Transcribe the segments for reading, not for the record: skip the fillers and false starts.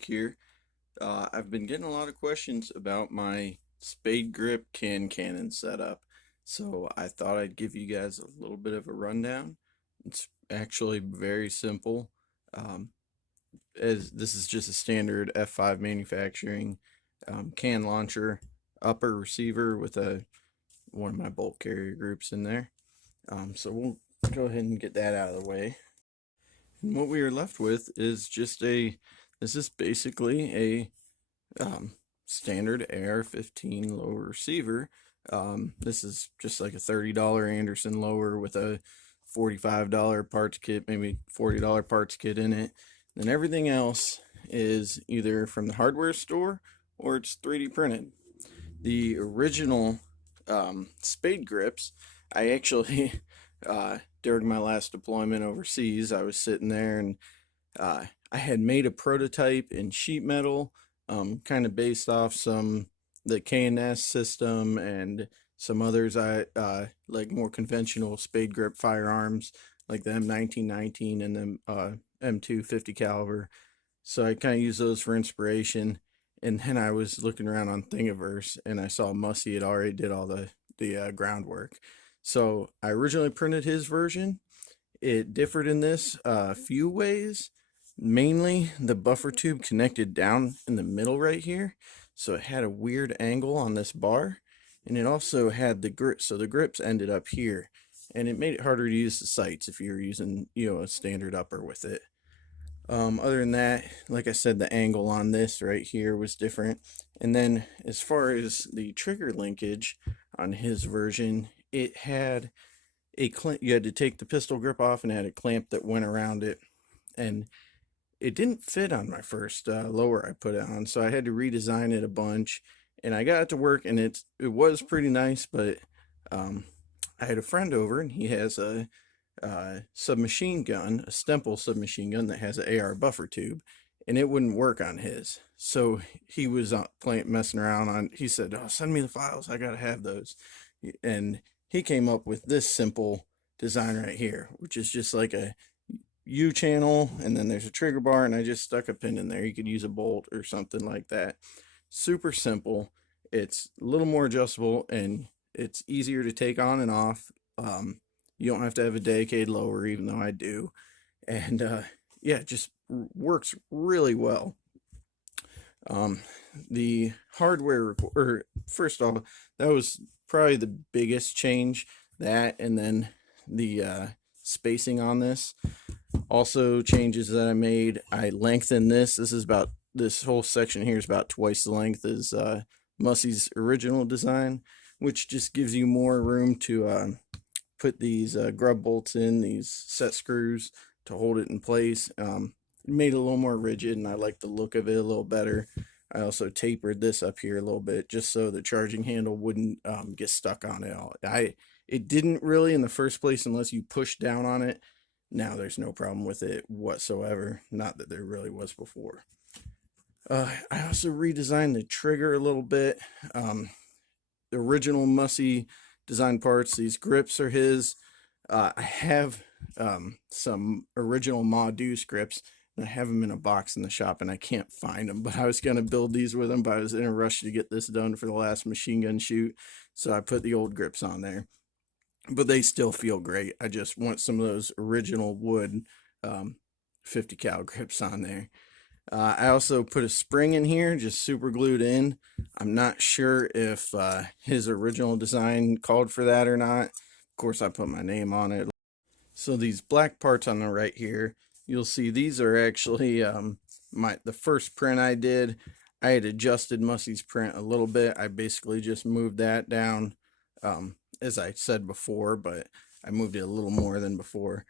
quick here. I've been getting a lot of questions about my Spade Grip cannon setup, so I thought I'd give you guys a little bit of a rundown. It's actually very simple. Um, as this is just a standard F5 manufacturing can launcher, upper receiver with one of my bolt carrier groups in there. So we'll go ahead and get that out of the way. And what we are left with is just this is basically a standard AR-15 lower receiver. This is just like a $30 Anderson lower with a $45 parts kit, maybe $40 parts kit in it. Then everything else is either from the hardware store or it's 3D printed. The original Spade grips, I actually during my last deployment overseas, I was sitting there and I had made a prototype in sheet metal, kind of based off the K&S system and some others I like more conventional Spade grip firearms like the M1919 and the M2 50 caliber. So I kind of used those for inspiration. And then I was looking around on Thingiverse and I saw Mussy had already did all the groundwork. So I originally printed his version. It differed in this a few ways. Mainly the buffer tube connected down in the middle right here, so it had a weird angle on this bar, and it also had the grip, so the grips ended up here, and it made it harder to use the sights if you were using a standard upper with it. Other than that, like I said, the angle on this right here was different. And then as far as the trigger linkage on his version, it had a clamp. You had to take the pistol grip off and it had a clamp that went around it, and it didn't fit on my first lower I put it on, so I had to redesign it a bunch, and I got it to work, and it was pretty nice. But I had a friend over, and he has a submachine gun, a Stemple submachine gun that has an AR buffer tube, and it wouldn't work on his. So he was messing around on. He said, "Oh, send me the files. I gotta have those," and he came up with this simple design right here, which is just like a U channel, and then there's a trigger bar, and I just stuck a pin in there. You could use a bolt or something like that. Super simple. It's a little more adjustable, and it's easier to take on and off. You don't have to have a dedicated lower, even though I do. And yeah, it just works really well. The hardware, or first off, that was probably the biggest change. That, and then the spacing on this. Also changes that I made, I lengthened this. This whole section here is about twice the length as Mussy's original design, which just gives you more room to put these grub bolts in, these set screws to hold it in place. It made it a little more rigid, and I like the look of it a little better. I also tapered this up here a little bit just so the charging handle wouldn't get stuck on it. It didn't really in the first place unless you push down on it. Now there's no problem with it whatsoever. Not that there really was before. I also redesigned the trigger a little bit. The original Mussy design parts, these grips are his. I have some original Ma Deuce grips, and I have them in a box in the shop, and I can't find them. But I was going to build these with them, but I was in a rush to get this done for the last machine gun shoot, so I put the old grips on there. But they still feel great. I just want some of those original wood 50 cal grips on there. I also put a spring in here, just super glued in. I'm not sure if his original design called for that or not. Of course, I put my name on it. So these black parts on the right here, you'll see these are actually the first print I did. I had adjusted Mussy's print a little bit. I basically just moved that down. As I said before, but I moved it a little more than before.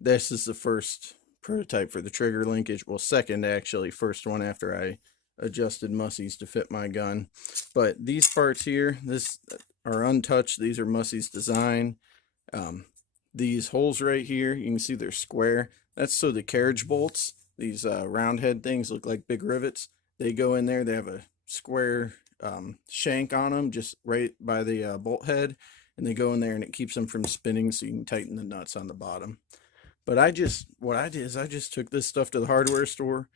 This is the first prototype for the trigger linkage. Well, second actually, first one after I adjusted Mussy's to fit my gun. But these parts here, this are untouched. These are Mussy's design. These holes right here, you can see they're square. That's so the carriage bolts, these round head things look like big rivets. They go in there. They have a square shank on them just right by the bolt head, and they go in there and it keeps them from spinning, so you can tighten the nuts on the bottom. But what I did is I just took this stuff to the hardware store,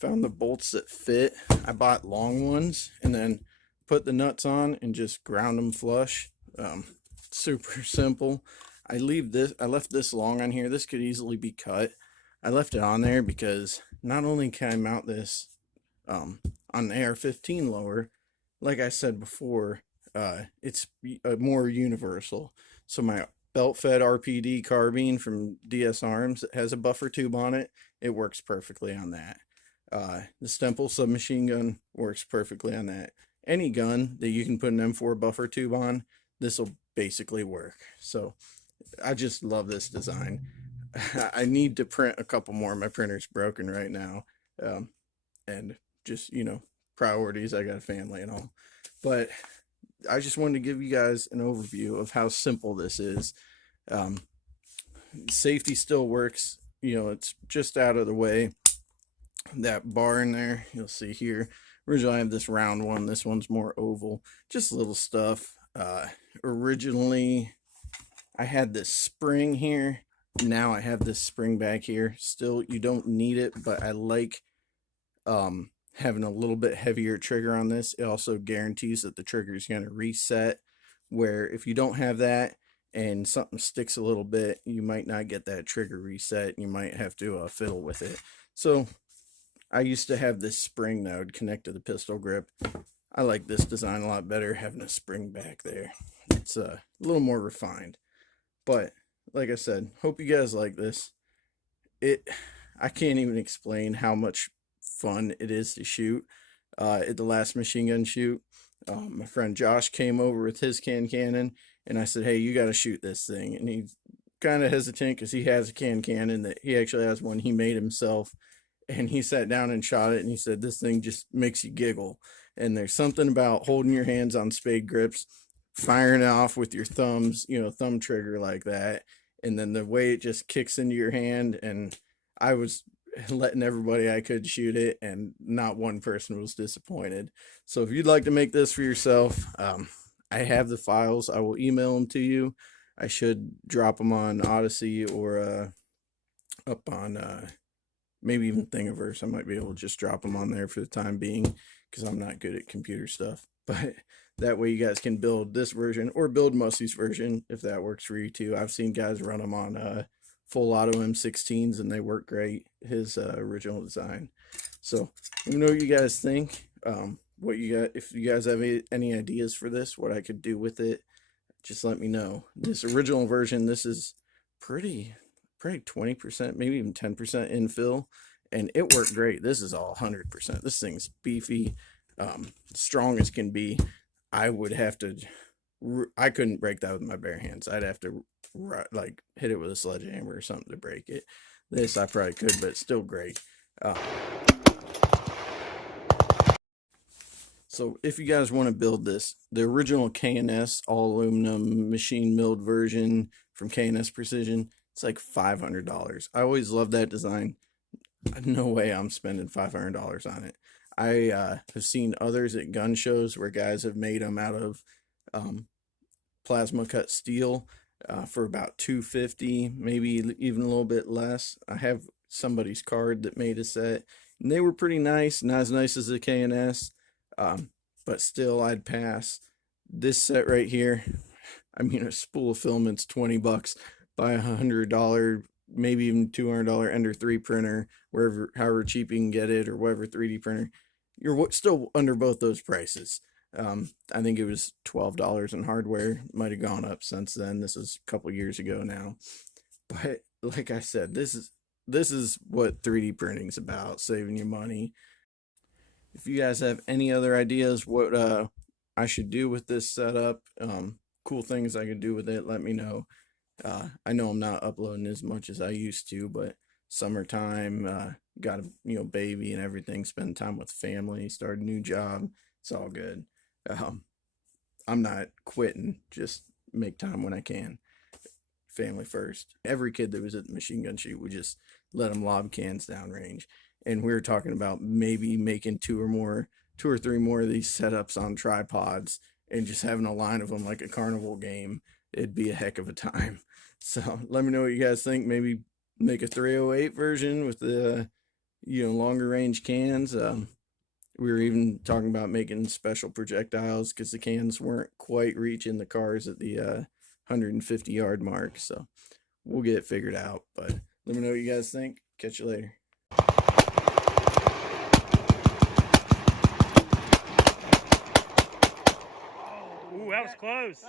found the bolts that fit. I bought long ones and then put the nuts on and just ground them flush. Super simple. I left this long on here. This could easily be cut. I left it on there because not only can I mount this on the AR-15 lower, like I said before, it's more universal. So my belt-fed RPD carbine from DS Arms, it has a buffer tube on it. It works perfectly on that. The Stemple submachine gun works perfectly on that. Any gun that you can put an M4 buffer tube on, this will basically work. So I just love this design. I need to print a couple more. My printer's broken right now. And just, priorities. I got a family and all. But I just wanted to give you guys an overview of how simple this is. Safety still works. It's just out of the way. That bar in there, you'll see here. Originally I have this round one. This one's more oval. Just little stuff. Originally I had this spring here. Now I have this spring back here. Still, you don't need it, but I like having a little bit heavier trigger on this. It also guarantees that the trigger is going to reset, where if you don't have that and something sticks a little bit, you might not get that trigger reset. You might have to fiddle with it. So I used to have this spring that would connect to the pistol grip. I like this design a lot better, having a spring back there. It's a little more refined. But like I said, hope you guys like this. I can't even explain how much fun it is to shoot. At the last machine gun shoot, my friend Josh came over with his cannon, and I said, hey, you got to shoot this thing. And he's kind of hesitant because he has a cannon that he actually has one he made himself. And he sat down and shot it, and he said, this thing just makes you giggle. And there's something about holding your hands on spade grips, firing it off with your thumbs, thumb trigger like that. And then the way it just kicks into your hand, and I was letting everybody I could shoot it, and not one person was disappointed. So if you'd like to make this for yourself, I have the files. I will email them to you. I should drop them on Odyssey or up on maybe even Thingiverse. I might be able to just drop them on there for the time being, because I'm not good at computer stuff. But that way you guys can build this version or build Mussy's version if that works for you too. I've seen guys run them on full auto M16s and they work great. His original design. So let me know what you guys think. What you got? If you guys have any ideas for this, what I could do with it, just let me know. This original version, this is probably 20%, maybe even 10% infill, and it worked great. This is all 100%. This thing's beefy, strong as can be. I couldn't break that with my bare hands. I'd have to like hit it with a sledgehammer or something to break it. This I probably could, but it's still great. So if you guys want to build this, the original K&S all aluminum machine milled version from K&S Precision, it's like $500. I always loved that design. No way I'm spending $500 on it. I have seen others at gun shows where guys have made them out of plasma cut steel for about $250, maybe even a little bit less. I have somebody's card that made a set, and they were pretty nice, not as nice as the K&S, but still I'd pass. This set right here, I mean, a spool of filament's $20. Buy $100, maybe even $200 Ender 3 printer, however cheap you can get it, or whatever 3D printer. You're still under both those prices. I think it was $12 in hardware. Might have gone up since then. This is a couple years ago now. But like I said, this is what 3D printing's about, saving you money. If you guys have any other ideas what I should do with this setup, cool things I could do with it, let me know. I know I'm not uploading as much as I used to, but summertime, got a baby and everything, spend time with family, start a new job, it's all good. I'm not quitting, just make time when I can. Family first. Every kid that was at the machine gun shoot, we just let them lob cans downrange, and we were talking about maybe making two or three more of these setups on tripods and just having a line of them like a carnival game. It'd be a heck of a time. So let me know what you guys think. Maybe make a 308 version with the longer range cans. We were even talking about making special projectiles because the cans weren't quite reaching the cars at the 150-yard mark. So we'll get it figured out. But let me know what you guys think. Catch you later. Ooh, that was close.